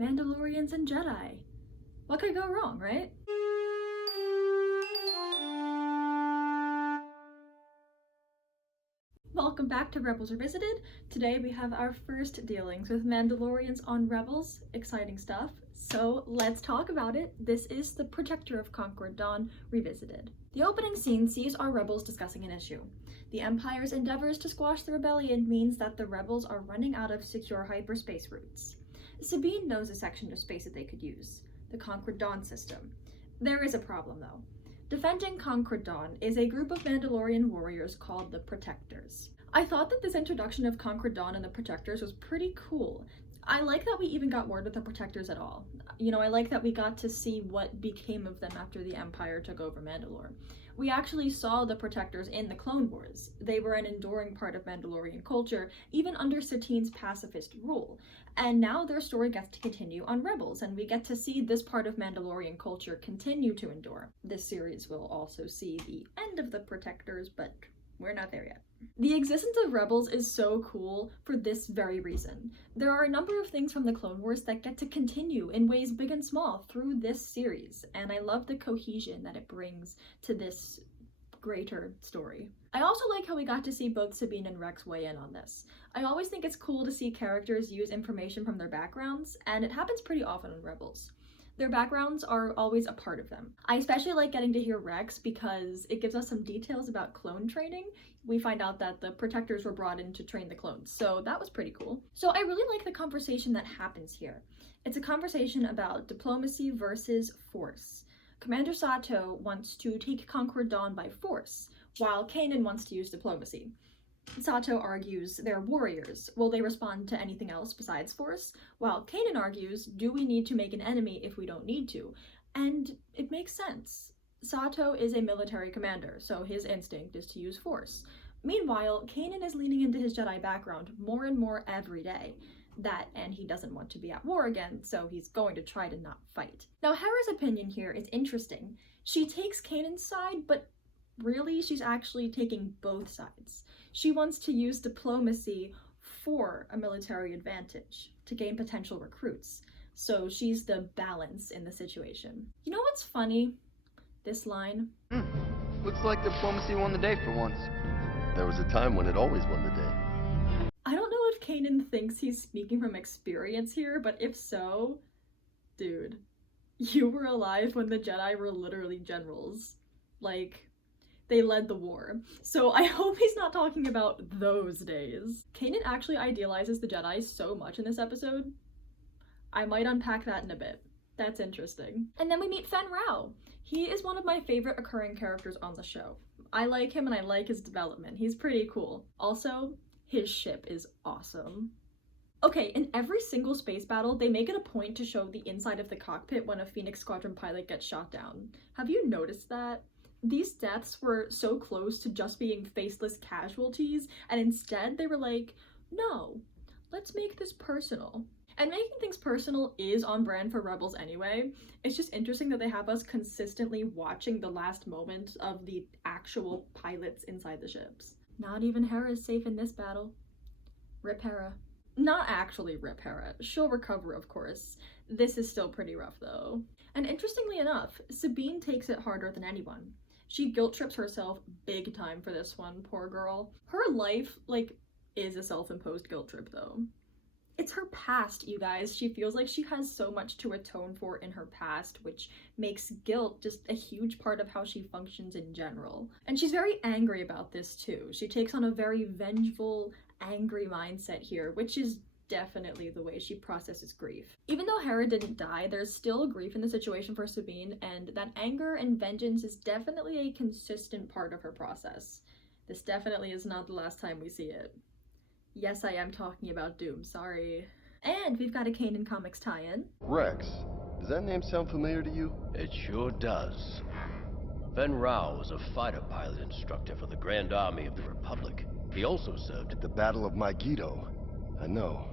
Mandalorians and Jedi. What could go wrong, right? Welcome back to Rebels Revisited. Today we have our first dealings with Mandalorians on Rebels. Exciting stuff. So let's talk about it. This is the Protector of Concord Dawn Revisited. The opening scene sees our rebels discussing an issue. The Empire's endeavors to squash the rebellion means that the rebels are running out of secure hyperspace routes. Sabine knows a section of space that they could use, the Concord Dawn system. There is a problem though. Defending Concord Dawn is a group of Mandalorian warriors called the Protectors. I thought that this introduction of Concord Dawn and the Protectors was pretty cool. I like that we even got word with the Protectors at all. I like that we got to see what became of them after the Empire took over Mandalore. We actually saw the Protectors in the Clone Wars. They were an enduring part of Mandalorian culture, even under Satine's pacifist rule. And now their story gets to continue on Rebels, and we get to see this part of Mandalorian culture continue to endure. This series will also see the end of the Protectors, but we're not there yet. The existence of Rebels is so cool for this very reason. There are a number of things from the Clone Wars that get to continue in ways big and small through this series, and I love the cohesion that it brings to this greater story. I also like how we got to see both Sabine and Rex weigh in on this. I always think it's cool to see characters use information from their backgrounds, and it happens pretty often in Rebels. Their backgrounds are always a part of them. I especially like getting to hear Rex because it gives us some details about clone training. We find out that the Protectors were brought in to train the clones, so that was pretty cool. So I really like the conversation that happens here. It's a conversation about diplomacy versus force. Commander Sato wants to take Concord Dawn by force, while Kanan wants to use diplomacy. Sato argues they're warriors. Will they respond to anything else besides force? While Kanan argues, do we need to make an enemy if we don't need to? And it makes sense. Sato is a military commander, so his instinct is to use force. Meanwhile, Kanan is leaning into his Jedi background more and more every day. And he doesn't want to be at war again, so he's going to try to not fight. Now, Hera's opinion here is interesting. She takes Kanan's side, but really, she's actually taking both sides. She wants to use diplomacy for a military advantage, to gain potential recruits. So she's the balance in the situation. You know what's funny? This line. Looks like diplomacy won the day for once. There was a time when it always won the day. I don't know if Kanan thinks he's speaking from experience here, but if so, dude, you were alive when the Jedi were literally generals. Like, they led the war. So I hope he's not talking about those days. Kanan actually idealizes the Jedi so much in this episode. I might unpack that in a bit. That's interesting. And then we meet Fen Rao. He is one of my favorite occurring characters on the show. I like him and I like his development. He's pretty cool. Also, his ship is awesome. Okay, in every single space battle, they make it a point to show the inside of the cockpit when a Phoenix Squadron pilot gets shot down. Have you noticed that? These deaths were so close to just being faceless casualties, and instead they were like, no, let's make this personal. And making things personal is on brand for Rebels anyway. It's just interesting that they have us consistently watching the last moment of the actual pilots inside the ships. Not even Hera is safe in this battle. Rip Hera. Not actually rip Hera. She'll recover, of course. This is still pretty rough though. And interestingly enough, Sabine takes it harder than anyone. She guilt trips herself big time for this one, poor girl. Her life, is a self-imposed guilt trip though. It's her past, you guys. She feels like she has so much to atone for in her past, which makes guilt just a huge part of how she functions in general. And she's very angry about this too. She takes on a very vengeful, angry mindset here, which is definitely the way she processes grief. Even though Hera didn't die, there's still grief in the situation for Sabine, and that anger and vengeance is definitely a consistent part of her process. This definitely is not the last time we see it. Yes, I am talking about Doom, sorry. And we've got a Kanan Comics tie-in. Rex, does that name sound familiar to you? It sure does. Fen Rao was a fighter pilot instructor for the Grand Army of the Republic. He also served At the Battle of Megiddo. I know.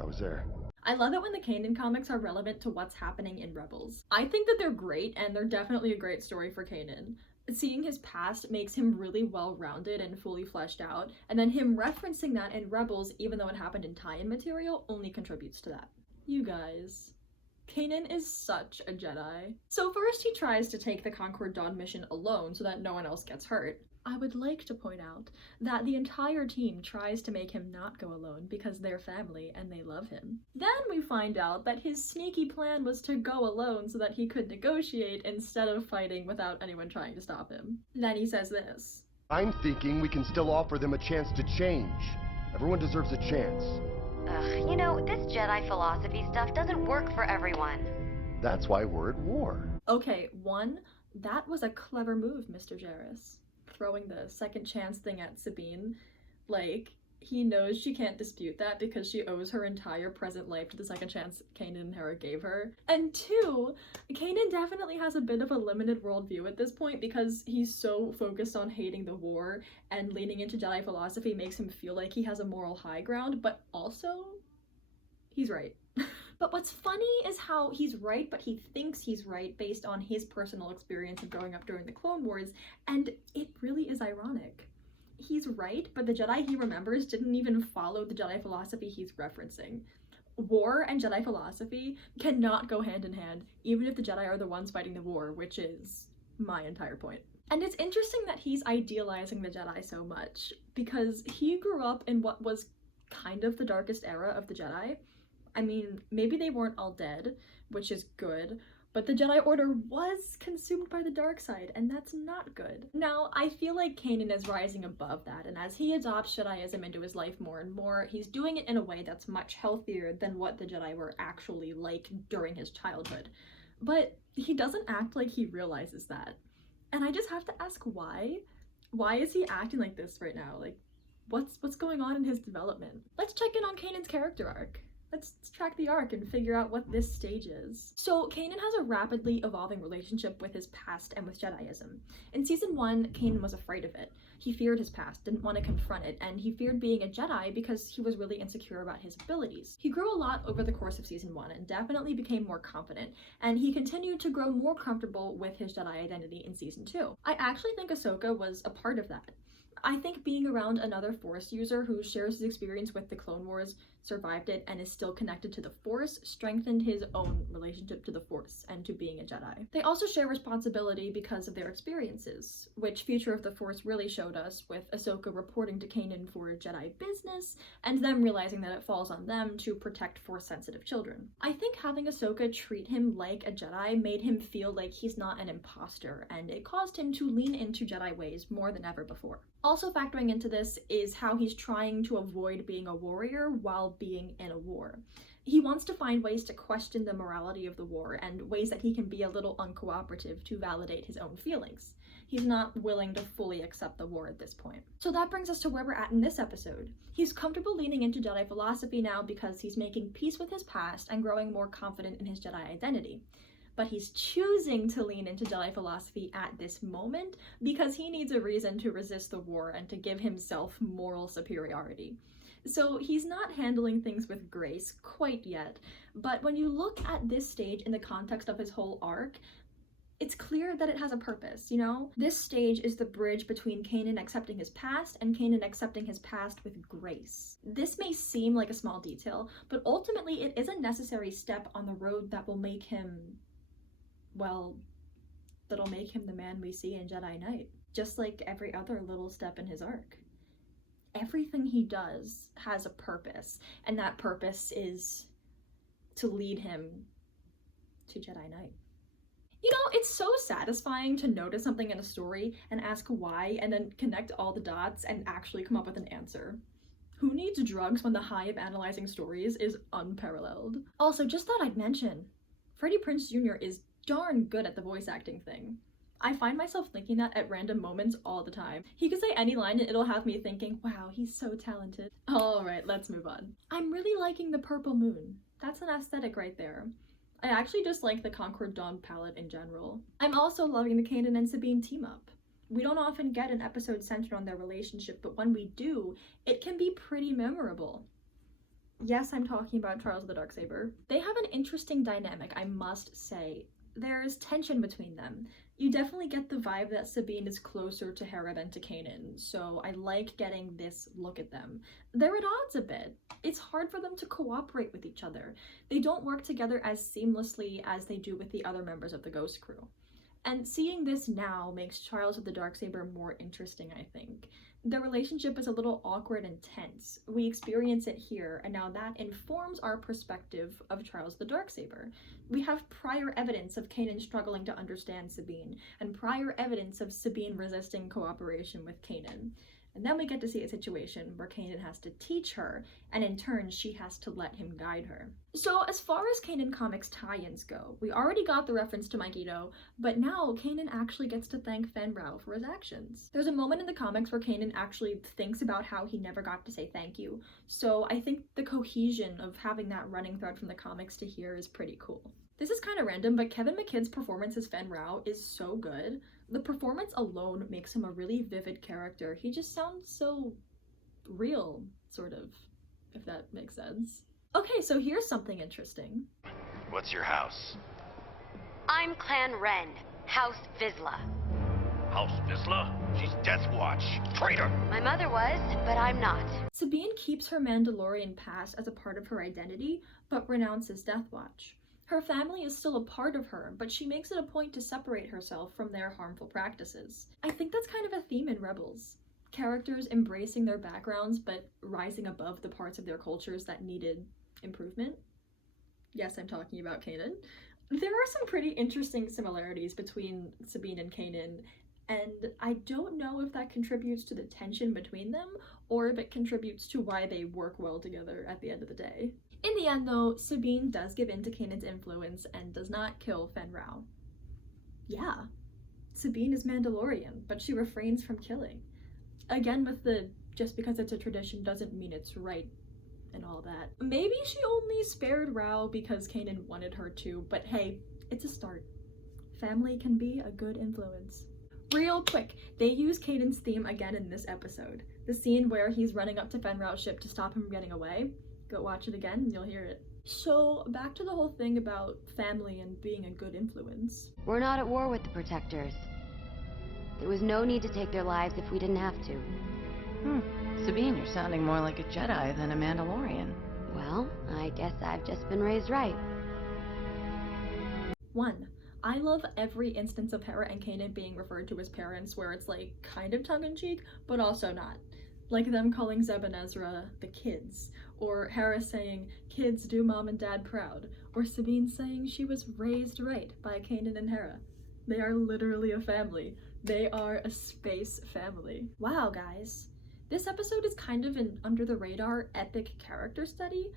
I was there. I love it when the Kanan comics are relevant to what's happening in Rebels. I think that they're great, and they're definitely a great story for Kanan. Seeing his past makes him really well-rounded and fully fleshed out, and then him referencing that in Rebels, even though it happened in tie-in material, only contributes to that. You guys. Kanan is such a Jedi. So first he tries to take the Concord Dawn mission alone so that no one else gets hurt. I would like to point out that the entire team tries to make him not go alone because they're family and they love him. Then we find out that his sneaky plan was to go alone so that he could negotiate instead of fighting without anyone trying to stop him. Then he says this. I'm thinking we can still offer them a chance to change. Everyone deserves a chance. Ugh, you know, this Jedi philosophy stuff doesn't work for everyone. That's why we're at war. Okay, one, that was a clever move, Mr. Jarrus. Throwing the second chance thing at Sabine. Like, he knows she can't dispute that because she owes her entire present life to the second chance Kanan and Hera gave her. And two, Kanan definitely has a bit of a limited worldview at this point because he's so focused on hating the war, and leaning into Jedi philosophy makes him feel like he has a moral high ground, but also, he's right. But what's funny is how he's right, but he thinks he's right based on his personal experience of growing up during the Clone Wars, and it really is ironic. He's right, but the Jedi he remembers didn't even follow the Jedi philosophy he's referencing. War and Jedi philosophy cannot go hand in hand, even if the Jedi are the ones fighting the war, which is my entire point. And it's interesting that he's idealizing the Jedi so much, because he grew up in what was kind of the darkest era of the Jedi. I mean, maybe they weren't all dead, which is good, but the Jedi Order was consumed by the dark side, and that's not good. Now, I feel like Kanan is rising above that, and as he adopts Jediism into his life more and more, he's doing it in a way that's much healthier than what the Jedi were actually like during his childhood. But he doesn't act like he realizes that. And I just have to ask why? Why is he acting like this right now? Like, what's going on in his development? Let's check in on Kanan's character arc. Let's track the arc and figure out what this stage is. So Kanan has a rapidly evolving relationship with his past and with Jediism. In season 1, Kanan was afraid of it. He feared his past, didn't want to confront it, and he feared being a Jedi because he was really insecure about his abilities. He grew a lot over the course of season 1 and definitely became more confident, and he continued to grow more comfortable with his Jedi identity in season 2. I actually think Ahsoka was a part of that. I think being around another Force user who shares his experience with the Clone Wars, survived it, and is still connected to the Force strengthened his own relationship to the Force and to being a Jedi. They also share responsibility because of their experiences, which Future of the Force really showed us, with Ahsoka reporting to Kanan for Jedi business, and them realizing that it falls on them to protect Force-sensitive children. I think having Ahsoka treat him like a Jedi made him feel like he's not an imposter, and it caused him to lean into Jedi ways more than ever before. Also factoring into this is how he's trying to avoid being a warrior while being in a war. He wants to find ways to question the morality of the war and ways that he can be a little uncooperative to validate his own feelings. He's not willing to fully accept the war at this point. So that brings us to where we're at in this episode. He's comfortable leaning into Jedi philosophy now because he's making peace with his past and growing more confident in his Jedi identity. But he's choosing to lean into Jedi philosophy at this moment because he needs a reason to resist the war and to give himself moral superiority. So he's not handling things with grace quite yet, but when you look at this stage in the context of his whole arc, it's clear that it has a purpose, you know? This stage is the bridge between Kanan accepting his past and Kanan accepting his past with grace. This may seem like a small detail, but ultimately it is a necessary step on the road that will make him, well, that'll make him the man we see in Jedi Knight, just like every other little step in his arc. Everything he does has a purpose, and that purpose is to lead him to Jedi Knight. You know, it's so satisfying to notice something in a story and ask why, and then connect all the dots and actually come up with an answer. Who needs drugs when the high of analyzing stories is unparalleled? Also, just thought I'd mention, Freddie Prinze Jr. is darn good at the voice acting thing. I find myself thinking that at random moments all the time. He could say any line and it'll have me thinking, wow, he's so talented. Alright, let's move on. I'm really liking the purple moon. That's an aesthetic right there. I actually just like the Concord Dawn palette in general. I'm also loving the Kanan and Sabine team up. We don't often get an episode centered on their relationship, but when we do, it can be pretty memorable. Yes, I'm talking about Charles the Darksaber. They have an interesting dynamic, I must say. there's tension between them. You definitely get the vibe that Sabine is closer to Hera than to Kanan, so I like getting this look at them. They're at odds a bit. It's hard for them to cooperate with each other. They don't work together as seamlessly as they do with the other members of the Ghost Crew. And seeing this now makes Charles of the Darksaber more interesting, I think. Their relationship is a little awkward and tense. We experience it here, and now that informs our perspective of Charles the Darksaber. We have prior evidence of Kanan struggling to understand Sabine, and prior evidence of Sabine resisting cooperation with Kanan. And then we get to see a situation where Kanan has to teach her, and in turn, she has to let him guide her. So as far as Kanan comics tie-ins go, we already got the reference to Megiddo, but now Kanan actually gets to thank Fen Rao for his actions. There's a moment in the comics where Kanan actually thinks about how he never got to say thank you, so I think the cohesion of having that running thread from the comics to here is pretty cool. This is kind of random, but Kevin McKidd's performance as Fen Rao is so good. The performance alone makes him a really vivid character. He just sounds so real, sort of, if that makes sense. Okay, so here's something interesting. What's your house? I'm Clan Ren, House Vizsla. House Vizsla? She's Death Watch. Traitor! My mother was, but I'm not. Sabine keeps her Mandalorian past as a part of her identity, but renounces Death Watch. Her family is still a part of her, but she makes it a point to separate herself from their harmful practices. I think that's kind of a theme in Rebels. Characters embracing their backgrounds, but rising above the parts of their cultures that needed improvement. Yes, I'm talking about Kanan. There are some pretty interesting similarities between Sabine and Kanan, and I don't know if that contributes to the tension between them, or if it contributes to why they work well together at the end of the day. In the end, though, Sabine does give in to Kanan's influence and does not kill Fen Rao. Yeah, Sabine is Mandalorian, but she refrains from killing. Again, with the just because it's a tradition doesn't mean it's right and all that. Maybe she only spared Rao because Kanan wanted her to, but hey, it's a start. Family can be a good influence. Real quick, they use Kanan's theme again in this episode. The scene where he's running up to Fen Rao's ship to stop him from getting away. Go watch it again and you'll hear it. So back to the whole thing about family and being a good influence. We're not at war with the Protectors. There was no need to take their lives if we didn't have to. Sabine, you're sounding more like a Jedi than a Mandalorian. Well, I guess I've just been raised right. 1. I love every instance of Hera and Kanan being referred to as parents where it's like kind of tongue-in-cheek, but also not. Like them calling Zeb and Ezra the kids, or Hera saying, kids do mom and dad proud, or Sabine saying she was raised right by Kanan and Hera. They are literally a family. They are a space family. Wow, guys. This episode is kind of an under-the-radar epic character study.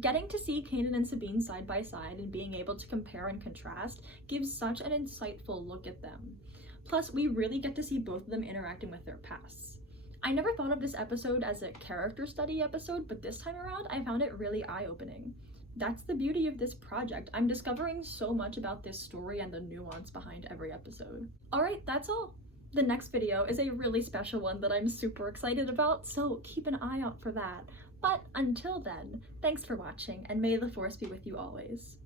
Getting to see Kanan and Sabine side by side and being able to compare and contrast gives such an insightful look at them. Plus, we really get to see both of them interacting with their pasts. I never thought of this episode as a character study episode, but this time around I found it really eye-opening. That's the beauty of this project. I'm discovering so much about this story and the nuance behind every episode. Alright, that's all. The next video is a really special one that I'm super excited about, so keep an eye out for that. But until then, thanks for watching, and may the Force be with you always.